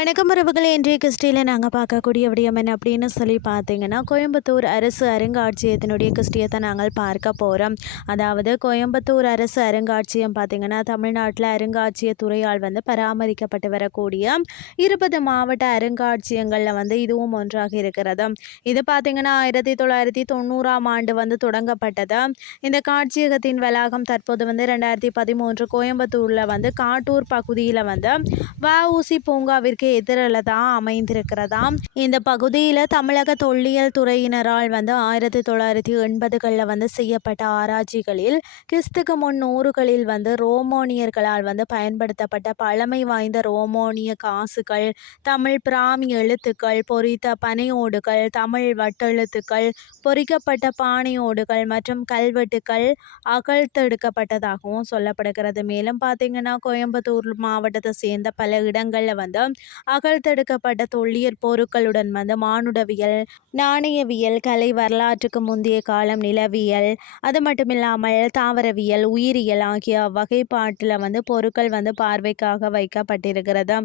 வணக்கம் உறவுகள். இன்றைய கிறிஸ்டியில் நாங்கள் பார்க்கக்கூடிய விடயம் என்ன அப்படின்னு சொல்லி பார்த்தீங்கன்னா கோயம்புத்தூர் அரசு அருங்காட்சியகத்தினுடைய கிறிஸ்டியத்தை நாங்கள் பார்க்க போகிறோம் அதாவது கோயம்புத்தூர் அரசு அருங்காட்சியம் பார்த்திங்கன்னா தமிழ்நாட்டில் அருங்காட்சிய துறையால் வந்து பராமரிக்கப்பட்டு வரக்கூடிய இருபது மாவட்ட அருங்காட்சியகங்களில் வந்து இதுவும் ஒன்றாக இருக்கிறது. இது பார்த்திங்கன்னா ஆயிரத்தி தொள்ளாயிரத்தி தொண்ணூறாம் ஆண்டு வந்து தொடங்கப்பட்டது. இந்த காட்சியகத்தின் வளாகம் தற்போது வந்து ரெண்டாயிரத்தி பதிமூன்று கோயம்புத்தூரில் வந்து காட்டூர் பகுதியில் வந்து வஉசி பூங்காவிற்கு எதிரில் தான் அமைந்திருக்கிறதாம். இந்த பகுதியில் தமிழக தொல்லியல் துறையினரால் வந்து ஆயிரத்தி தொள்ளாயிரத்தி எண்பதுகளில் வந்து செய்யப்பட்ட ஆராய்ச்சிகளில் கிறிஸ்துக்கு முன் நூறுகளில் வந்து ரோமோனியர்களால் வந்து பயன்படுத்தப்பட்ட பழமை வாய்ந்த ரோமோனிய காசுகள் தமிழ் பிராமி எழுத்துக்கள் பொறித்த பனையோடுகள் தமிழ் வட்டெழுத்துக்கள் பொறிக்கப்பட்ட பானையோடுகள் மற்றும் கல்வெட்டுக்கள் அகழ்த்தெடுக்கப்பட்டதாகவும் சொல்லப்படுகிறது. மேலும் பார்த்தீங்கன்னா கோயம்புத்தூர் மாவட்டத்தை சேர்ந்த பல இடங்களில் வந்து அகழ்த்தெடுக்கப்பட்ட தொல்லியல் பொருட்களுடன் வந்து மானுடவியல் நாணயவியல் கலை வரலாற்றுக்கு முந்தைய காலம் நிலவியல் அது மட்டும் இல்லாமல் தாவரவியல் உயிரியல் ஆகிய வகைப்பாட்டில் வந்து பொருட்கள் வந்து பார்வைக்காக வைக்கப்பட்டிருக்கிறது.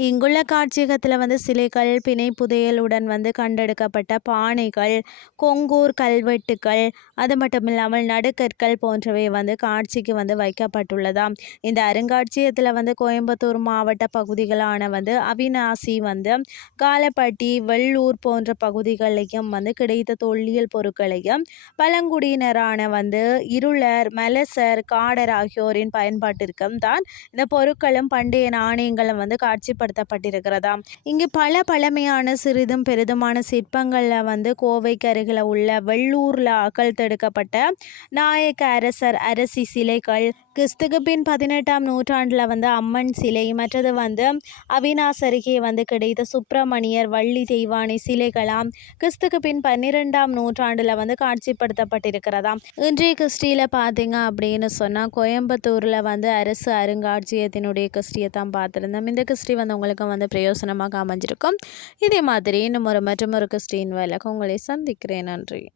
இங்குள்ள காட்சியகத்தில் வந்து சிலைகள் பிணை புதையலுடன் வந்து கண்டெடுக்கப்பட்ட பானைகள் கொங்கூர் கல்வெட்டுக்கள் அது மட்டும் இல்லாமல் நடுக்கற்கள் போன்றவை வந்து காட்சிக்கு வந்து வைக்கப்பட்டுள்ளதாம் இந்த அருங்காட்சியகத்தில் வந்து கோயம்புத்தூர் மாவட்ட பகுதிகளான வந்து அவிநாசி வந்து காலப்பட்டி வெள்ளூர் போன்ற பகுதிகளையும் வந்து கிடைத்த தொல்லியல் பொருட்களையும் பழங்குடியினரான வந்து இருளர் மலசர் காடர் ஆகியோரின் பயன்பாட்டிற்கும் தான் இந்த பொருட்களும் பண்டைய நாணயங்களும் வந்து காட்சிப்படுத்த பயன்படுத்தப்பட்டிருக்கிறதாம். இங்கு பல பழமையான சிறிதும் பெரிதுமான சிற்பங்களில் வந்து கோவைக்கு அருகில் உள்ள வெள்ளூரில் அகழ்த்தெடுக்கப்பட்ட நாயக்க அரசர் அரசி சிலைகள் கிறிஸ்துக்கு பின் பதினெட்டாம் நூற்றாண்டில் வந்து அம்மன் சிலை மற்றது வந்து அவினாஸ் அருகே வந்து கிடைத்த சுப்பிரமணியர் வள்ளி தெய்வானை சிலைகளாம் கிறிஸ்துக்கு பின் பன்னிரெண்டாம் நூற்றாண்டில் வந்து காட்சிப்படுத்தப்பட்டிருக்கிறதாம். இன்றைய கிறிஸ்டியில் பார்த்தீங்க அப்படின்னு சொன்னால் கோயம்புத்தூரில் வந்து அரசு அருங்காட்சியகத்தினுடைய கிறிஸ்டியை தான் பார்த்துருந்தோம். இந்த கிறிஸ்டி வந்து வந்தவங்களுக்கும் வந்து பிரயோசனமாக அமைஞ்சிருக்கும். இதே மாதிரி இன்னும் ஒரு மற்றும் ஒரு கிறிஸ்டின் வேலைக்கு உங்களை சந்திக்கிறேன். நன்றி.